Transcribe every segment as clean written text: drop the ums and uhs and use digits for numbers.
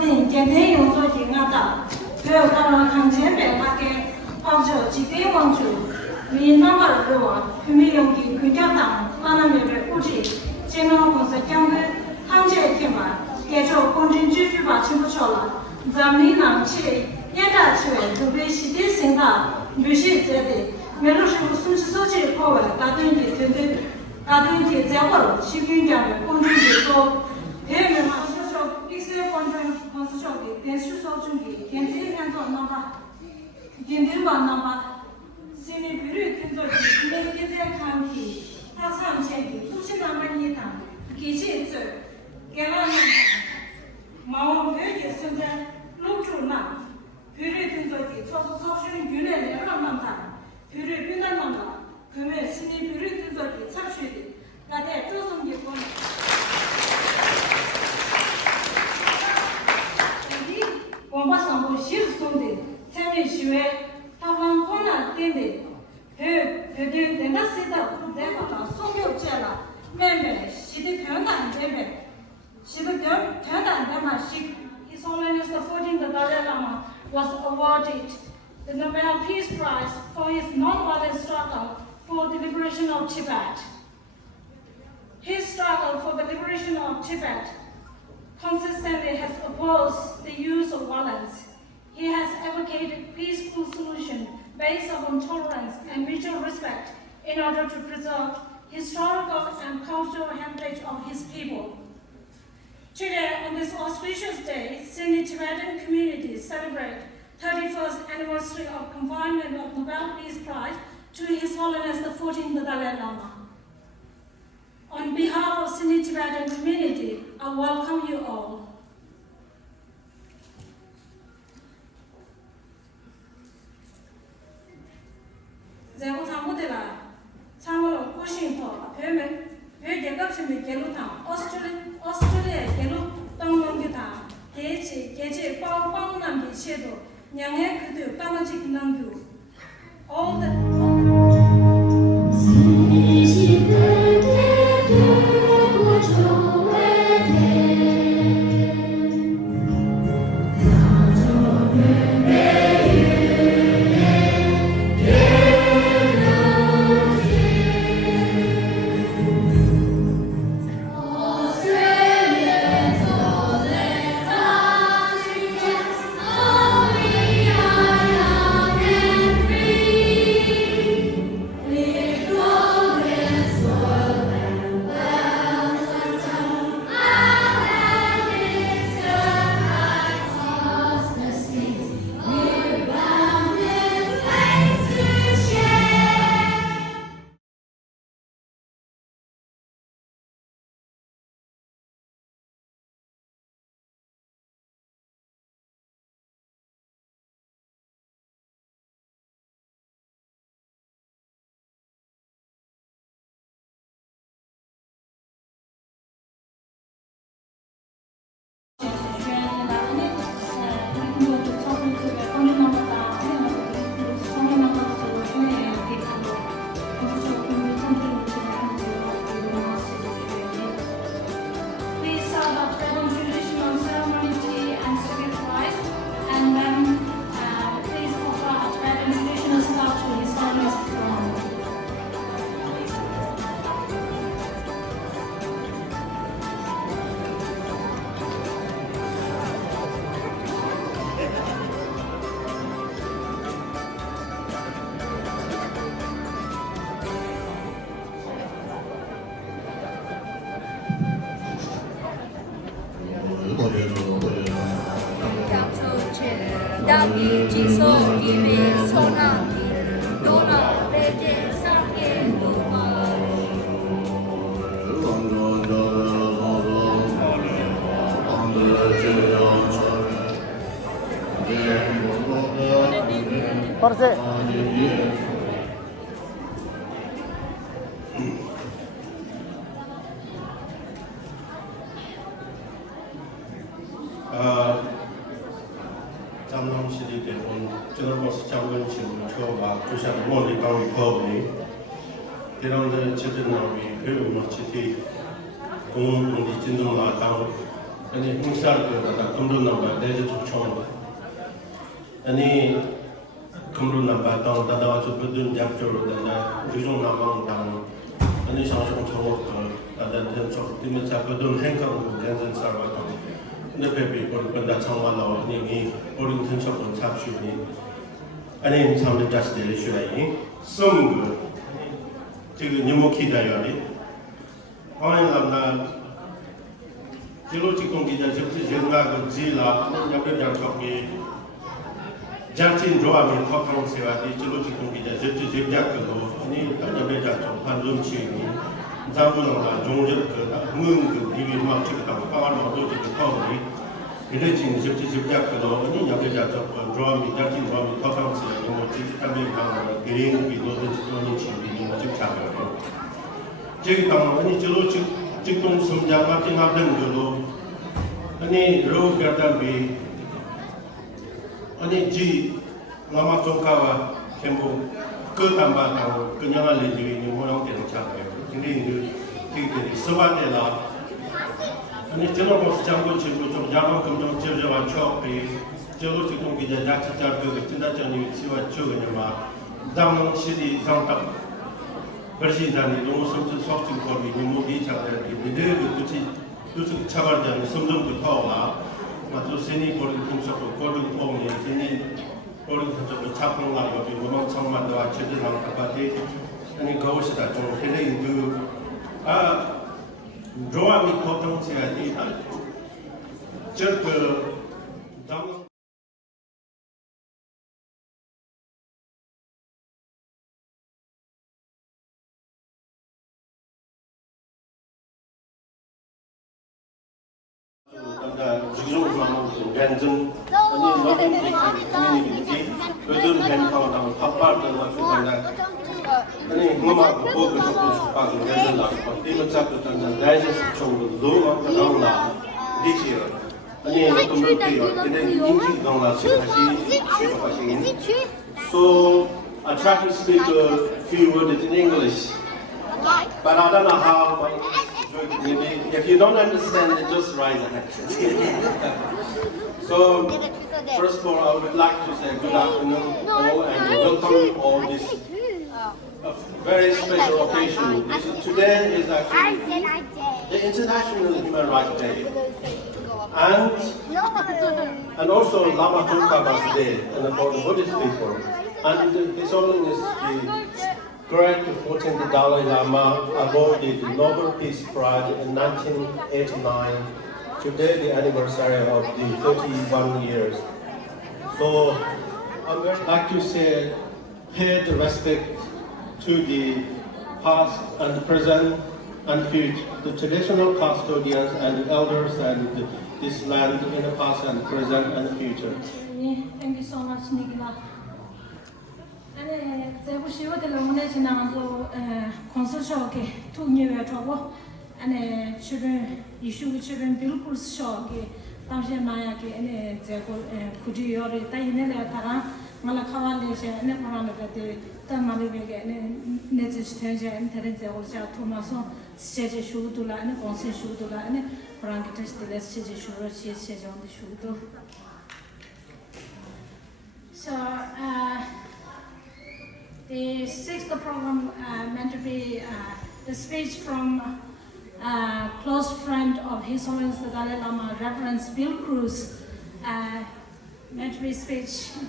定今天用作的阿达，还有他们看见别他给澳洲几个王族，为那么的话，他们用的国家党，把那边的估计，今后公司将会看见的嘛，也就公正继续把清不错了，咱们能去也打出来，特别是的现在，有些这的，没有什么手机手机的口味，打电的对对，打电的这样了，习惯讲的公正的做，还有嘛。一些观众公司说的，电视收准备，电视看做那么，电电玩那么，现在比如听说的，那个电视看的，他上线的，都是那么一趟，给些做，给了那么，毛别的现在录住那，比如听说的，操训原来的让那么，比如比那么，他们现在比如听说的，操训的，那在做什么工作？我把上部写送的，才没学，他往可能点的，人家写的不在个了，送给我了，妹妹写的平淡妹妹，写的平淡的嘛，写His Holiness the 14th Dalai Lama was awarded the Nobel Peace Prize for his non-violent struggle for the liberation of Tibet. His struggle for the liberation of Tibet consistently has opposed the use of violence. He has advocated peaceful solutions based upon tolerance and mutual respect in order to preserve historical and cultural heritage of his people. Today, on this auspicious day, Sindhi Tibetan communities celebrate 31st anniversary of conferment of Nobel Peace Prize to His Holiness the 14th Dalai Lama. On behalf of Sindhi Tibetan community, I welcome you all. 제가 잘못해라. 참으로 고심터 배면 배 대답심이 개로탕 오스트레일리아 개로 땅농기다 개체 빵빵 남기 시에도 냥해 그도 까마지 남규 all the 아니 홍사르가 금론 넘바 내지 총 아니 금론 넘바 다다와 주든 약조로 된다 유종 남방 당 아니 상종 저거 다다든 저 때문에 자거든 행강 괜찮은 사람 근데 베비 본다 창화로 님이 어린 텐션을 잡수니 아니 참을 자식들이 쉬라니 숨그 지금 니모키다요리 아니라나 지로 지금 기자 접지 제가 지라 옆에 잡기 자친 조합이 커터로 세워지 지로 지금 기자 접지 제작도 아니 옆에 잡죠 반좀 치니 자부는 종절 그 비비 막 찍었다고 까발로 어디지 커버리 이래 지금 접지 제작도 아니 옆에 잡죠 조합이 자친 조합이 커터로 세워지 뭐 지금까지 막 개인 비도도 지금 치니 뭐 찍자고 저기 당 아니 지로 직동 성장 같은 하던 걸로 아니 로가다비 아니 지 라마 종가와 전부 그 담바다고 그냥 알리지 모양 되는 차고요. 근데 그 서바데라 아니 저는 뭐 장고 치고 좀 야간 금정 저저와 처비 저로 직동 기자 자치자 그 진단장님 지와 저거냐마 담는 시리 상답 버시다니 너무 섬진 속진 거리 너무 이차대 미래를 그치 차발된 섬정도 타오나 맞죠 세니 버린 공석도 거른 통에 세니 버린 공석도 차풍나 여기 모망 청만도와 제대랑 답하지 아니 그것이다 좀 해내인 그아 조합이 고통세야지 저그 담 주종만 벤전 아니 이렇게 그들 벤타고 밥밥을 가지고 간다 아니 뭐만 그거 수박을 내는다 이거 잡고 ತಂ다 다이제스트 쪽으로 너무 나온다 디지요 아니 컴퓨터요 근데 인지 동나서 다시 수업하시긴 so I try to speak a few words in English but I don't know how if you don't understand, then just raise a hand. So, first of all, I would like to say good afternoon all and welcome all this very special occasion. Today is actually the International Human Rights Day. And also Lama Tsongkhapa's Day and for the Buddhist people. And His Holiness the Great Fourteenth Dalai Lama awarded the Nobel Peace Prize in 1989. Today, the anniversary of the 31 years. So, I would like to say, pay the respect to the past and present and future, the traditional custodians and elders and this land in the past and present and future. Thank you so much, Nigla. 아니 제가 시험을 오늘 지나서 콘서트에 통역을 하고 아니 주변 이슈 주변 빌쿠스 쇼게 당시에 마야게 아니 제가 구디요를 따이네라 타라 말아 카발레제 아니 파라메데 타마르베게 아니 네지스테제 인터넷에 오자 토마소 시제 슈두라 아니 콘세 슈두라 아니 프랑게테스데 시제 슈로 시제 온데 슈두 so the sixth program meant to be the speech from a close friend of His Holiness the Dalai Lama, Reverend Bill Cruz, meant to be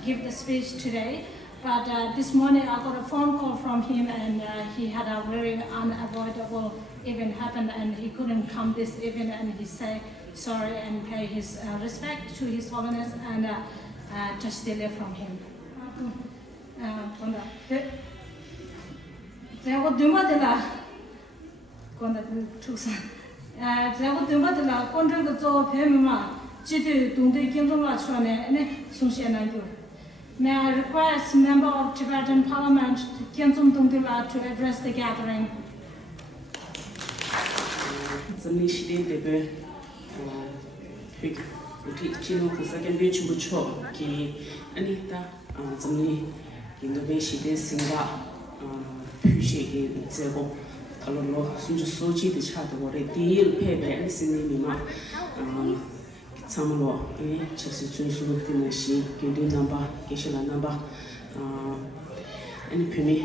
give the speech today. But this morning I got a phone call from him and he had a very unavoidable event happen and he couldn't come this event and he said sorry and pay his respect to His Holiness and just delay from him. 제가 드마들라 건다 투사 제가 드마들라 건들고 저 배면마 지도 동대 경정라 추안에 네 송시안한고 May I request member of Tibetan Parliament Khyentse Dongdela to address the gathering. Zamni shide debe hik uti chino kusaken be chubucho ki anita zamni indobe shide singa pyshege zego talolo sunju soji de chado re deal pebe and sinni mima 참으로 이 즉시 준수로 되는 시 길이 넘바 계시라 넘바 아니 편이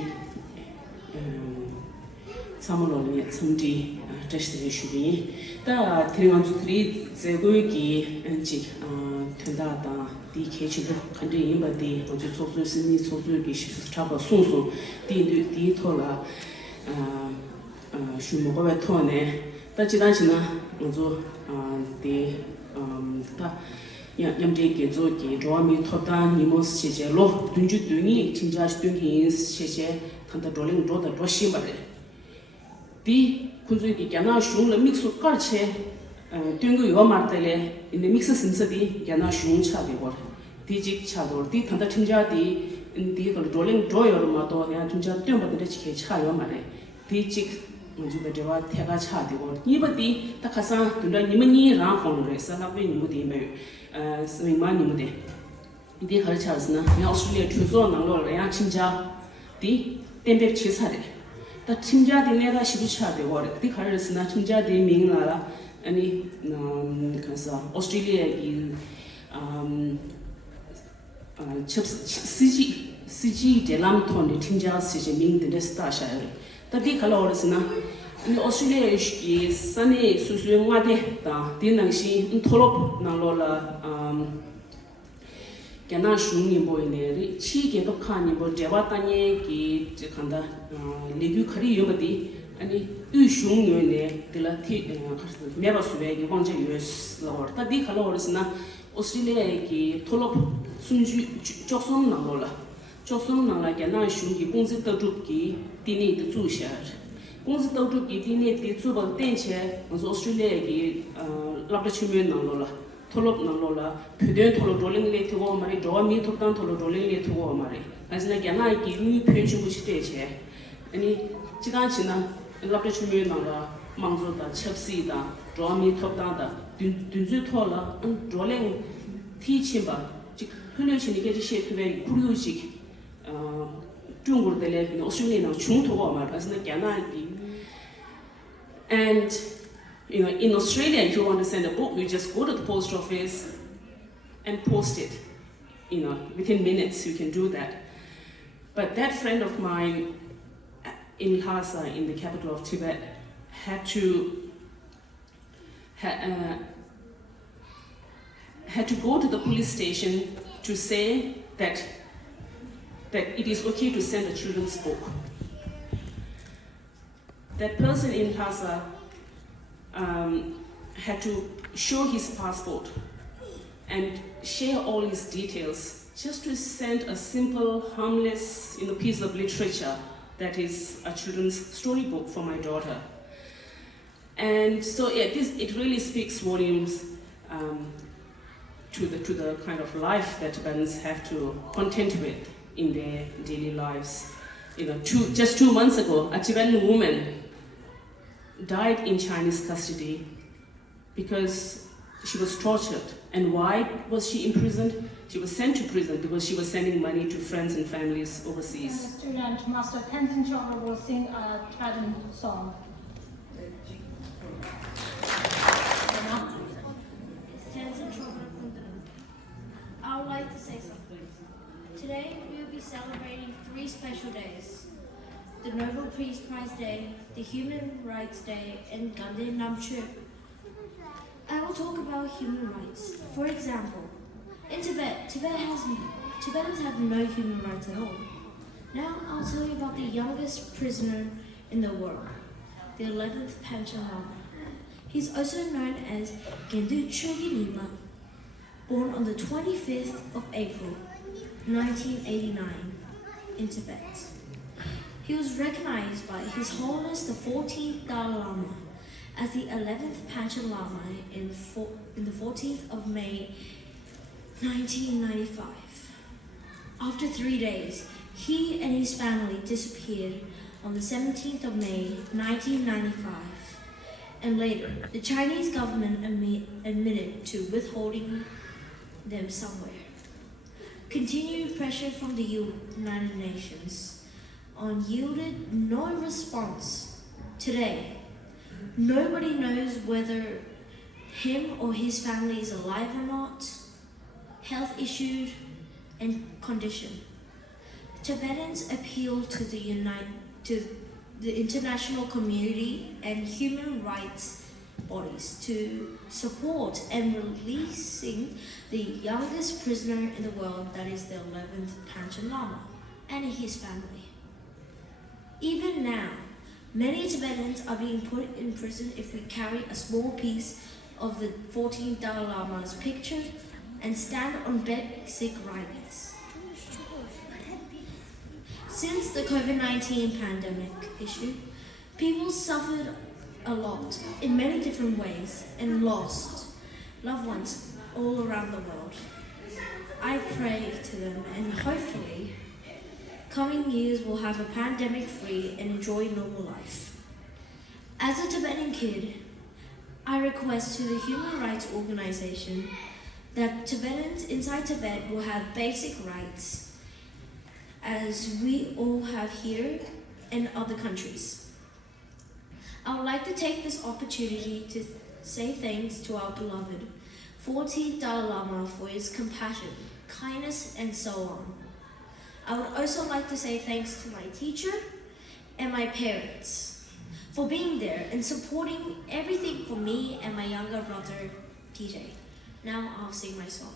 참으로니 참지 제시의 슈비 다 드링안주들이 제고기 엔지 된다다 디케치도 간데 임바디 어제 소소스니 소소기 시스타바 소소 디토라 슈모가 토네 다 지단시나 먼저 다 양재게 조기 조아미 토단 니모스 시제로 둔주 둔이 진짜 둔기 시제 탄다 돌링 조다 조심바래 디 군주기 야나 슝을 믹스 깔체 둔고 요 말들에 이 믹스 심스디 야나 슝 차되고 디직 차도 디 탄다 진짜디 인디가 돌링 조여로 마도 야 진짜 똠바데 지게 차요 말에 디직 먼저 대화 태가 차되고 이버디 딱하사 둘다 니만이 라콘을 살아베 니무디메 스밍만 니무데 디 가르쳐서나 야 오스트레일리아 투조 나로 야 진짜 디 템베 치사래 다 진짜 내가 시부차되고 디 가르쳐서나 진짜 디 민나라 아니 그래서 오스트레일리아기 CG 데람톤 진짜 CG 민데 스타샤요 다디 칼로르스나 이 오스트레일리아기 산에 수수용화데 다 디낭시 토롭 나로라 게나 슝니 보이네 치게도 칸이 뭐 제바타니 기 간다 리뷰 커리 요버디 아니 유슝요네 들라티 메바스베기 왕제 유스 로어 다디 칼로르스나 오스트레일리아기 토롭 순주 조선 나로라 조선 나라 게나 슝기 공지 더줍기 디니的注下公司都住给地内的珠宝店钱，我说Australia拉不出门能了，托罗能了，普通托罗多零来托我嘛的，找米托当托罗多零来托我嘛的，但是呢，给那给女朋友不去带钱，你这档钱呢，拉不出门能了，忙着的、吃西的、找米托当的，顿最托了，找零提钱吧，就很多钱你给这些特别苦留些，中国的嘞，Australia能穷托我嘛，但是呢，给那给。And in Australia, if you want to send a book, you just go to the post office and post it. Within minutes you can do that. But that friend of mine in Lhasa, in the capital of Tibet, had to go to the police station to say that it is okay to send a children's book. That person in Lhasa had to show his passport and share all his details just to send a simple, harmless piece of literature that is a children's storybook for my daughter. And so it really speaks volumes to the kind of life that Tibetans have to contend with in their daily lives. Just 2 months ago, a Tibetan woman died in Chinese custody because she was tortured. And why was she imprisoned? She was sent to prison because she was sending money to friends and families overseas. Student Master Tenzin Chopra will sing a Tibetan song. It's Tenzin Chopra Kundan. I would like to say something. Today we will be celebrating 3 special days. The Nobel Peace Prize Day, the Human Rights Day, and Gandhi Namche. I will talk about human rights. For example, in Tibet, Tibetans have no human rights at all. Now I'll tell you about the youngest prisoner in the world, the 11th Panchen Lama. He's also known as Gendu Chogi Lima, born on the 25th of April, 1989, in Tibet. He was recognized by His Holiness the 14th Dalai Lama as the 11th Panchen Lama in the 14th of May 1995. After 3 days, he and his family disappeared on the 17th of May 1995. And later, the Chinese government admitted to withholding them somewhere. Continued pressure from the United Nations yielded no response. Today, nobody knows whether him or his family is alive or not, health issue, and condition. Tibetans appeal to the international community and human rights bodies to support and releasing the youngest prisoner in the world, that is the 11th Panchen Lama, and his family. Even now, many Tibetans are being put in prison if we carry a small piece of the 14th Dalai Lama's picture and stand on basic rights. Since the COVID-19 pandemic issue, people suffered a lot in many different ways and lost loved ones all around the world. I pray to them, and hopefully coming years will have a pandemic-free and enjoy normal life. As a Tibetan kid, I request to the human rights organization that Tibetans inside Tibet will have basic rights as we all have here in other countries. I would like to take this opportunity to say thanks to our beloved 14th Dalai Lama for his compassion, kindness, and so on. I would also like to say thanks to my teacher and my parents for being there and supporting everything for me and my younger brother, TJ. Now I'll sing my song.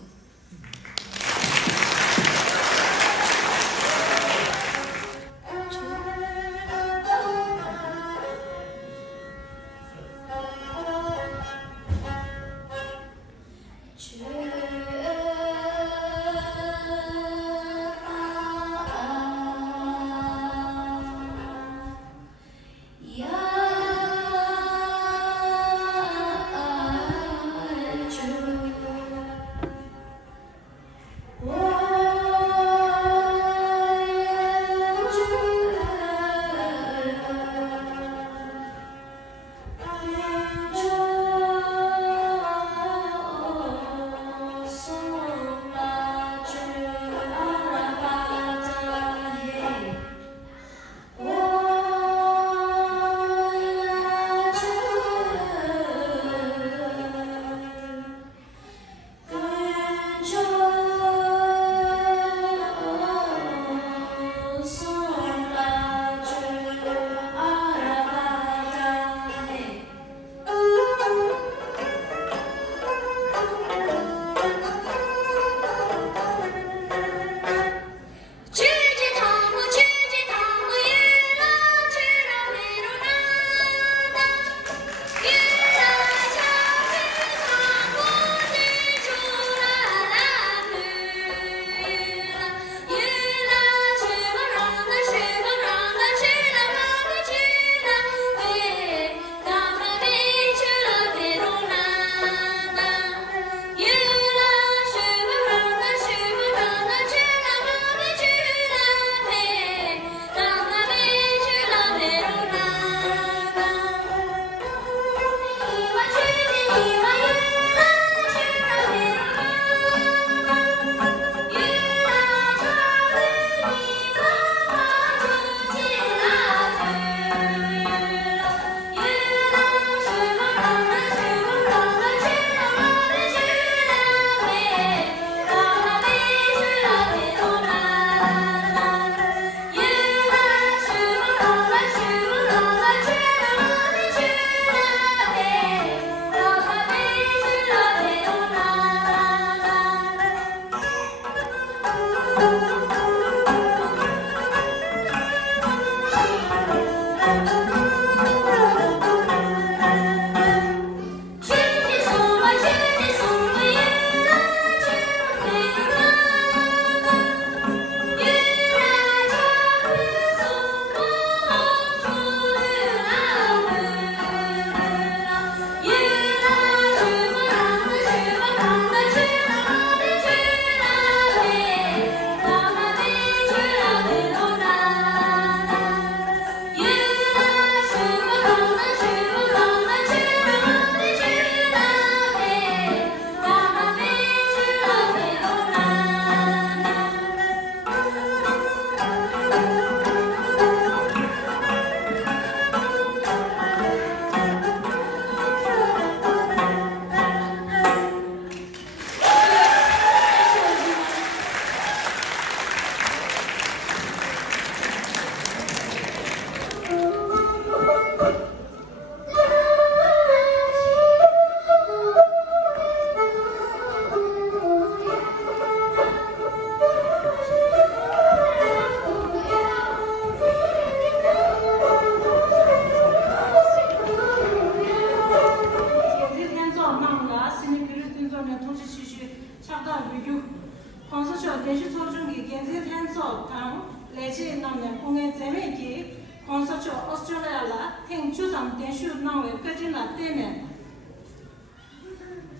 King Chusam Tenshu now a Katina Tene.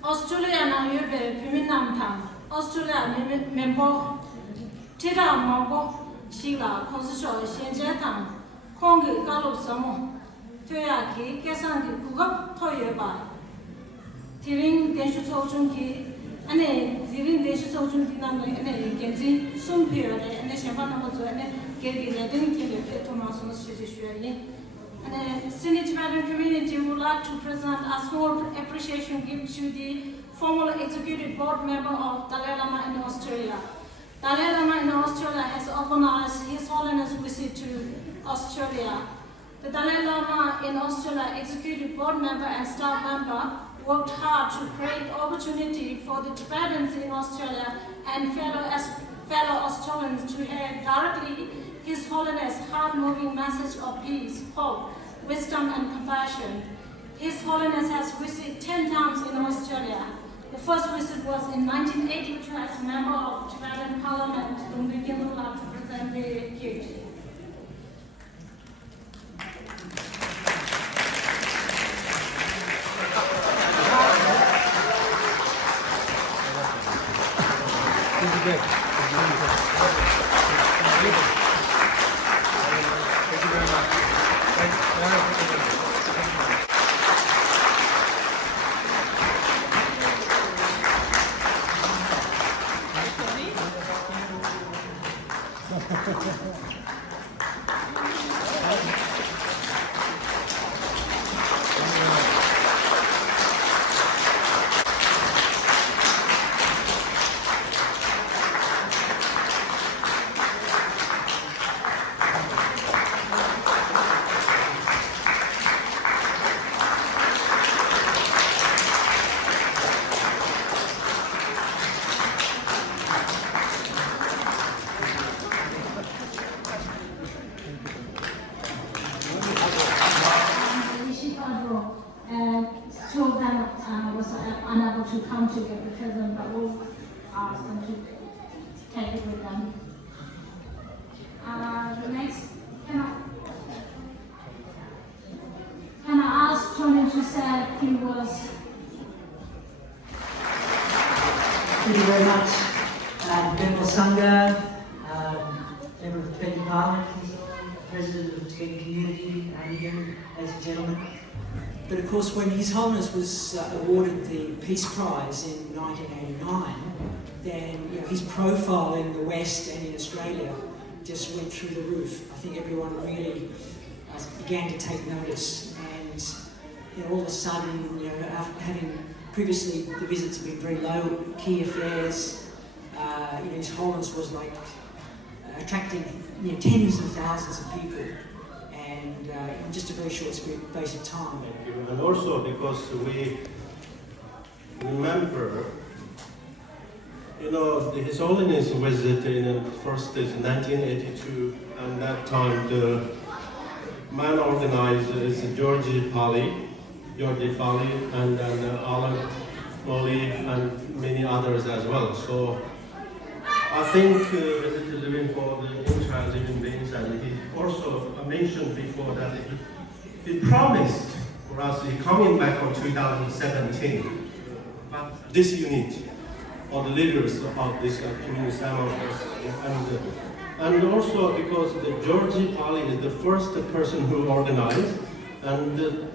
Australia now you be Piminam Tam. Australia member Tira Mongo Shila Constitution Shenjetam Kongi Galo Samo Toyaki Kesan Gugap Toyeba Tiring Deshu Sojunki and a Tiring Deshu Sojunkinam and a Genzi soon period and the Shabana was getting a didn't kill it Thomas and the Senate Tibetan community would like to present a small appreciation gift to the former executive board member of Dalai Lama in Australia. Dalai Lama in Australia has organized His Holiness visit to Australia. The Dalai Lama in Australia executive board member and staff member worked hard to create opportunity for the Tibetans in Australia and fellow Australians to hear directly His Holiness' heart-moving message of peace, hope, wisdom, and compassion. His Holiness has visited 10 times in Australia. The first visit was in 1982 as a member of Tibetan Parliament. Lumbikin would like to present the gift. Told them was unable to come to get the present, but we'll ask them to take it with them. The next, can I ask Tony to say a few words? Thank you very much, General Sangha, Member of the Tibetan Parliament, President of the Tibetan Community, and again, ladies and gentlemen. But of course, when His Holiness was awarded the Peace Prize in 1989, then his profile in the West and in Australia just went through the roof. I think everyone really began to take notice, and all of a sudden, after having previously the visits have been very low key affairs, His Holiness was like attracting tens of thousands of people. And in just a very short space of time. Thank you. And also because we remember, His Holiness visit in first is 1982, and that time the man organizer is Georgie Pali, and then Alan Molly, and many others as well. So I think visit living for the intra-living beings, and he also mentioned before that he promised for us coming back on 2017. But this unit, or the leaders of this community and also because the Georgie Pali is the first person who organized, and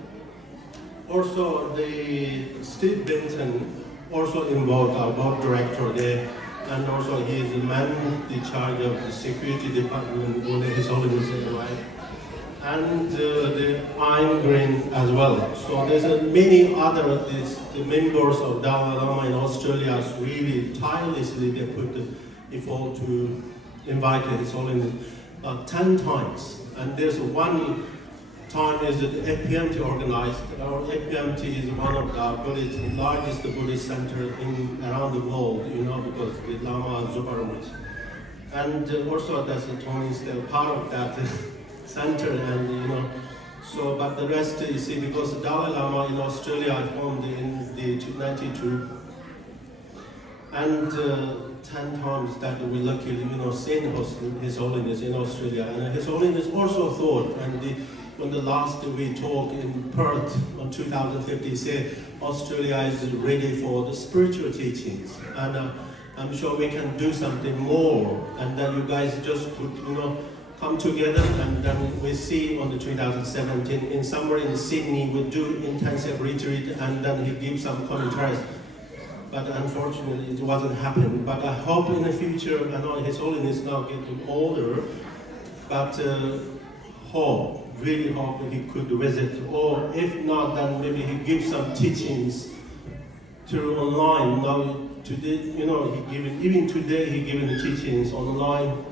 also the Steve Benton also involved, our board director there. And also he is the man in charge of the security department when His Holiness arrived. And the Iron Green as well. So there's many other the members of Dalai Lama in Australia really tirelessly they put the effort to invite His Holiness 10 times. And there's one time is that the FPMT organized. Our FPMT is one of the largest Buddhist centers around the world, because the Lama Zoparamit. And also that's Tony is still part of that center, and so, but the rest you see, because the Dalai Lama in Australia formed in the 92, and 10 times that we luckily, seen His Holiness in Australia, and His Holiness also thought, and when the last we talked in Perth in 2015, said Australia is ready for the spiritual teachings, and I'm sure we can do something more. And then you guys just could, come together, and then we see on the 2017 in somewhere in Sydney we do intensive retreat, and then he gives some commentaries. But unfortunately, it wasn't happening. But I hope in the future, I know His Holiness now getting older, but really hope he could visit. Or if not, then maybe he gives some teachings through online. Now today, even today he giving the teachings online.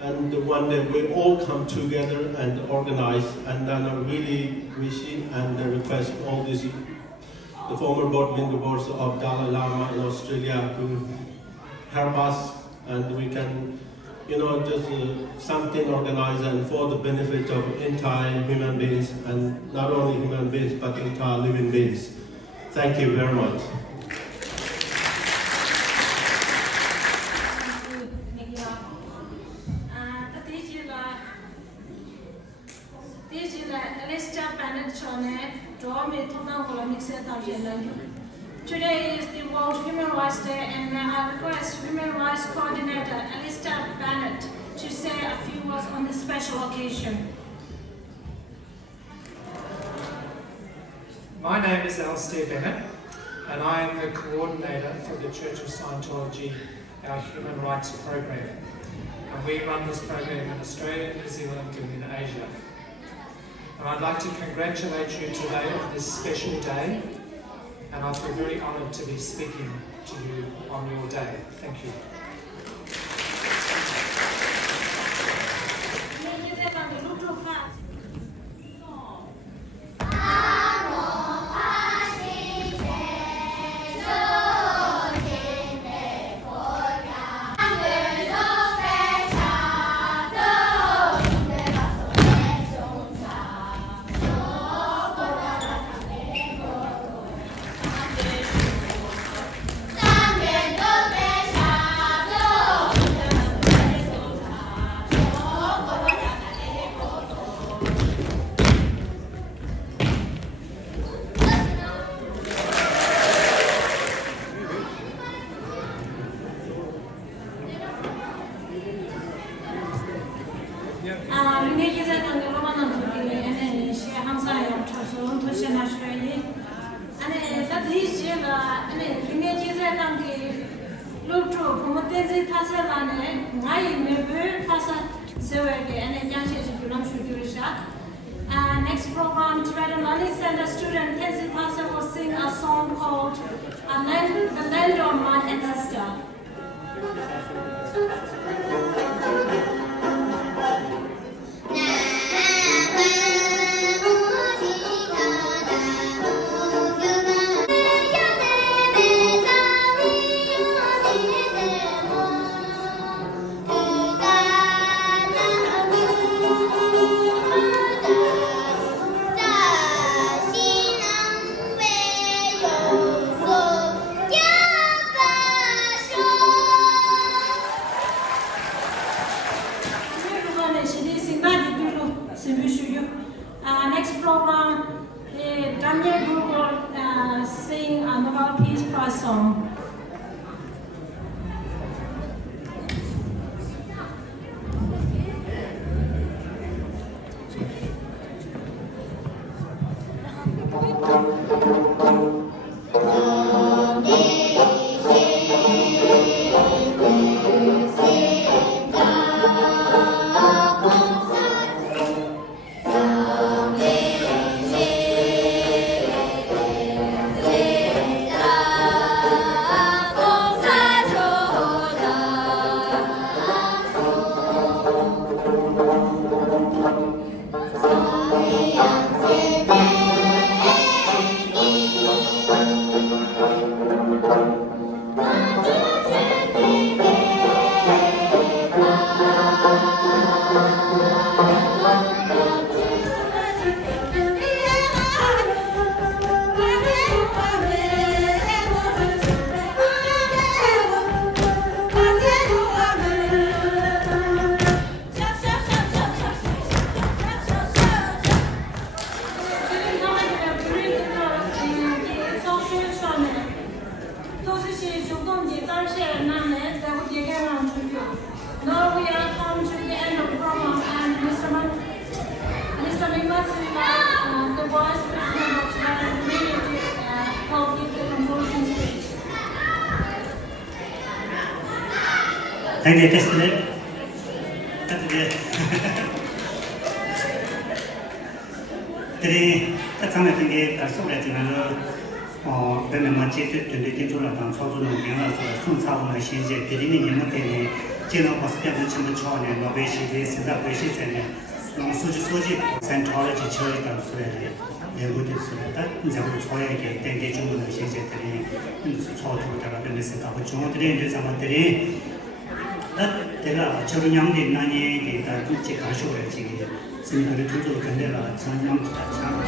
And one day we all come together and organize. And then I really wishing and request all these, the former board members of Dalai Lama in Australia to help us, and we can, just something organized and for the benefit of entire human beings, and not only human beings but entire living beings. Thank you very much. Today is the World Human Rights Day, and I request Human Rights Coordinator Alistair Bennett to say a few words on this special occasion. My name is Alistair Bennett, and I am the coordinator for the Church of Scientology, our human rights program. And we run this program in Australia, New Zealand, and in Asia. And I'd like to congratulate you today on this special day, and I feel very honoured to be speaking to you on your day. Thank you. Next program, Tibetan Learning Center student Tenzi Pasa will sing a song called The Land of My Ancestor. Next program, Daniel Group will sing a Nobel Peace Prize song. 당대 테스트를 들이 처음에 된게 발송했지만 맨날 맞지 듣는데 진짜로는 초조는 영화서 순차원의 신세 드리는 임무 때문에 제가 봤을 때는 전부 처음에 노베시에 생각 베시세네 너무 소지 센터로지 처리가 소리를 예고됐습니다. 이제 우리 저에게 땡게 주문의 신세들이 초조다가 되면서 그 중앙들이 이제 상황들이 내가 저런 양대 난이에게 다 같이 가셔야 지금 선생님들 두고 근데라 전형부터 참